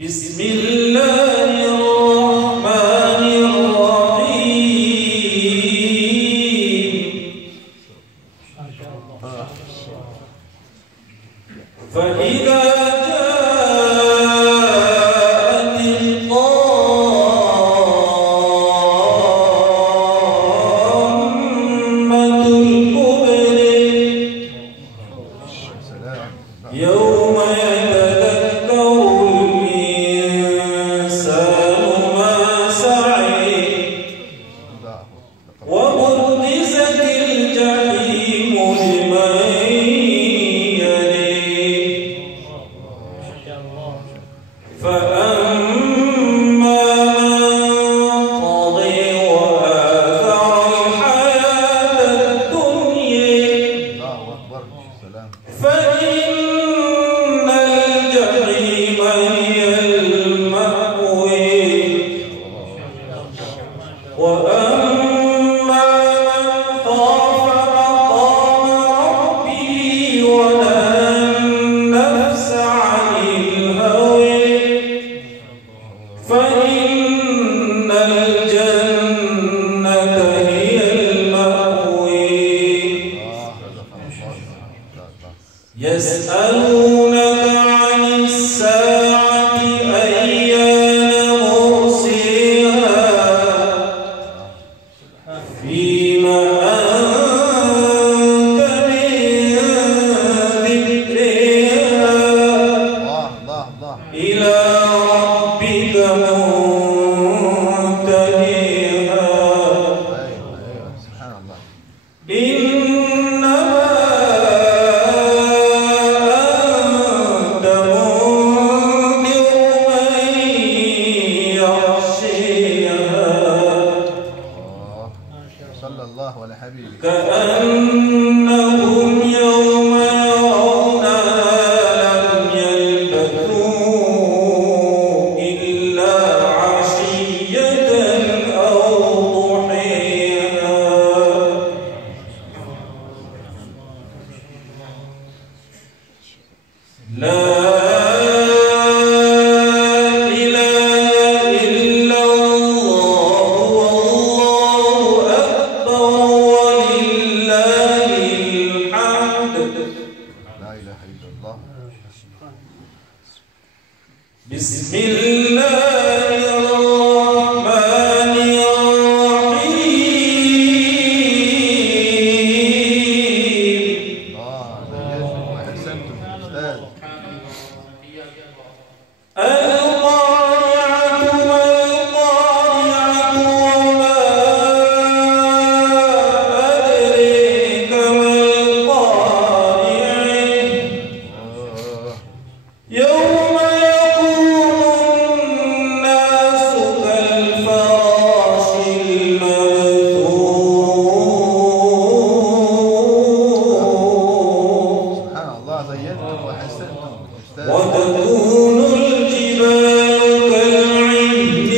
بسم الله الرحمن الرحيم فإذا جاءت الطامة الكبرى يوم يتذكر الإنسان ما سعى وبرزت الجحيم لمن يليه فأما من طغى وآثر الحياة الدنيا فإن الجحيم هي المأوى وأما من خاف مقام ربه ونهى النفس عن الهوى فإن الجنة هي المأوى يسألونك عن الساعة أيان مرسيها فيما أنت من ذكرها إلى ربك منتهيها إنما أنت منذر من يخشيها صلى الله على حبيبه كأنهم يوم يرونها لم يلبثوا إلا عشية أو ضحيها لا إله إلا الله والله أكبر ولله الحمد لا إله إلا الله. بسم الله الرحمن الرحيم زينتم وأحسنتم أستاذ. القارعة ما القارعة وما أدريك ما القارعة يوم يكون الناس كالفراش المبثوث سبحان الله زينتم وأحسنتم أستاذ. وتكون الجبال كالعهن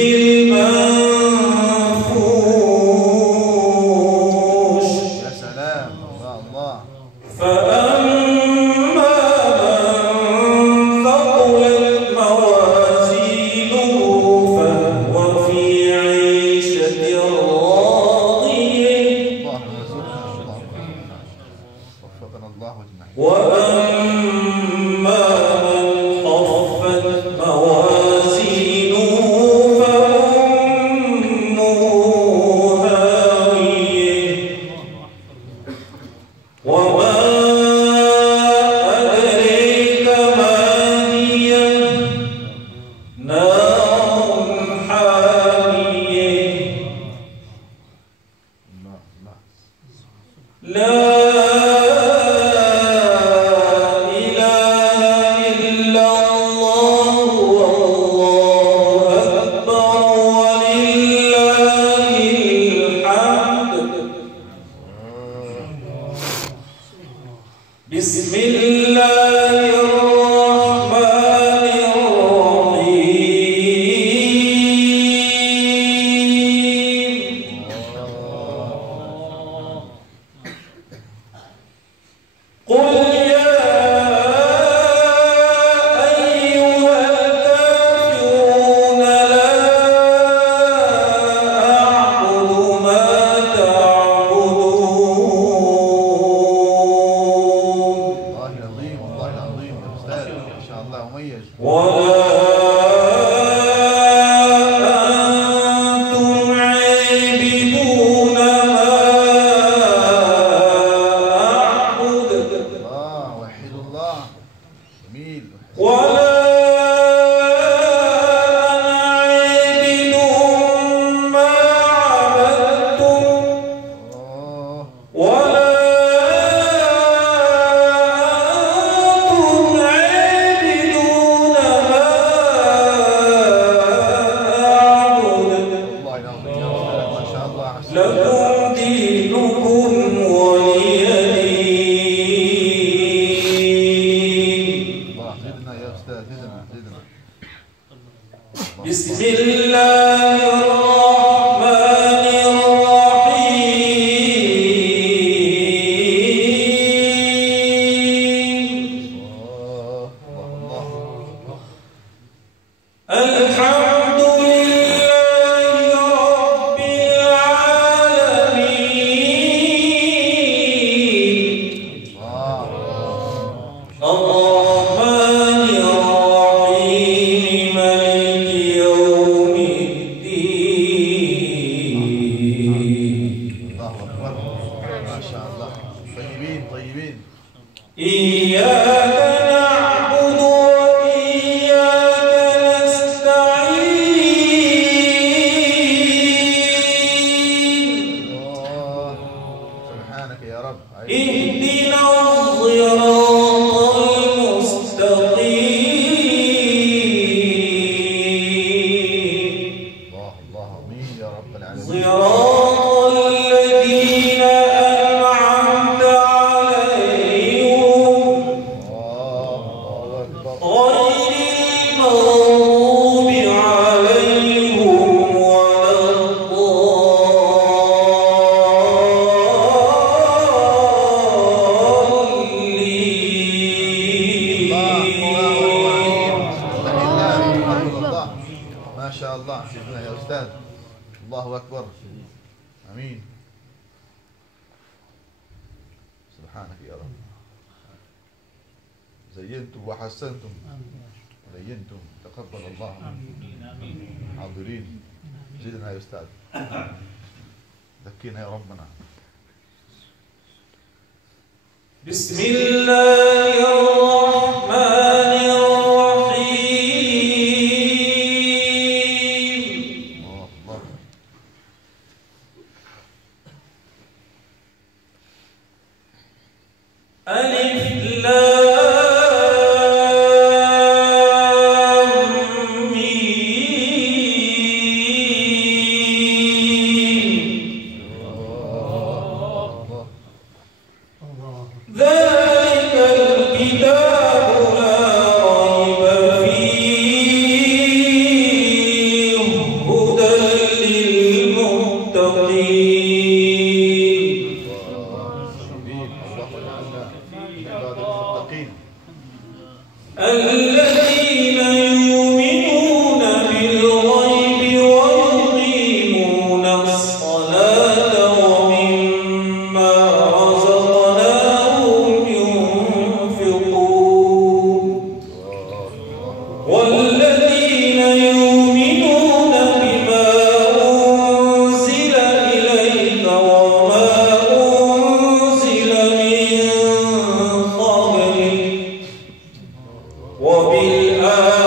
المنفوش يا سلام الله الله. فأما من ثقلت موازينه فهو في عيشة راضية اللهم ارزقنا اللهم وفقنا الله أجمعين. وأما من خفت أستاذ ما شاء الله مميز. ولا أنتم عابدون ما أعبد الله وحيد الله جميل. ولا أنا عابد ما عبدتم ولا أنتم عابدون ما أعبد الله ينور يا أستاذ ما شاء الله أحسن. لكم دينكم ولي دين. الله زدنا يا أستاذ زدنا. بسم الله الرحمن الرحيم. الحمد لله رب العالمين. الرحمن الرحيم مالك يوم الدين. الله أكبر ما شاء الله. طيبين. إياك نعبد وإياك نستعين. سبحانك يا رب. اهدنا الصراط المستقيم. الله آمين يا رب العالمين. صراط الذين أنعمت عليهم الله أكبر. غير المغضوب عليهم ولا الضالين. ما شاء الله سيدنا يا أستاذ. الله أكبر. آمين. سبحانك يا رب. زينتم وحسنتم زينتم تقبل الله. حاضرين. زدنا يا أستاذ. ذكينا يا ربنا. بسم الله الرحمن الرحيم. الله. ألف لام ميم. ذلك الكتاب لا ريب فيه هدى للمتقين. الذين يؤمنون بالغيب ويقيمون الصلاة ومما رزقناهم ينفقون. والذين يؤمنون بما أنزل إليك وما أنزل من قبلك وبالآخرة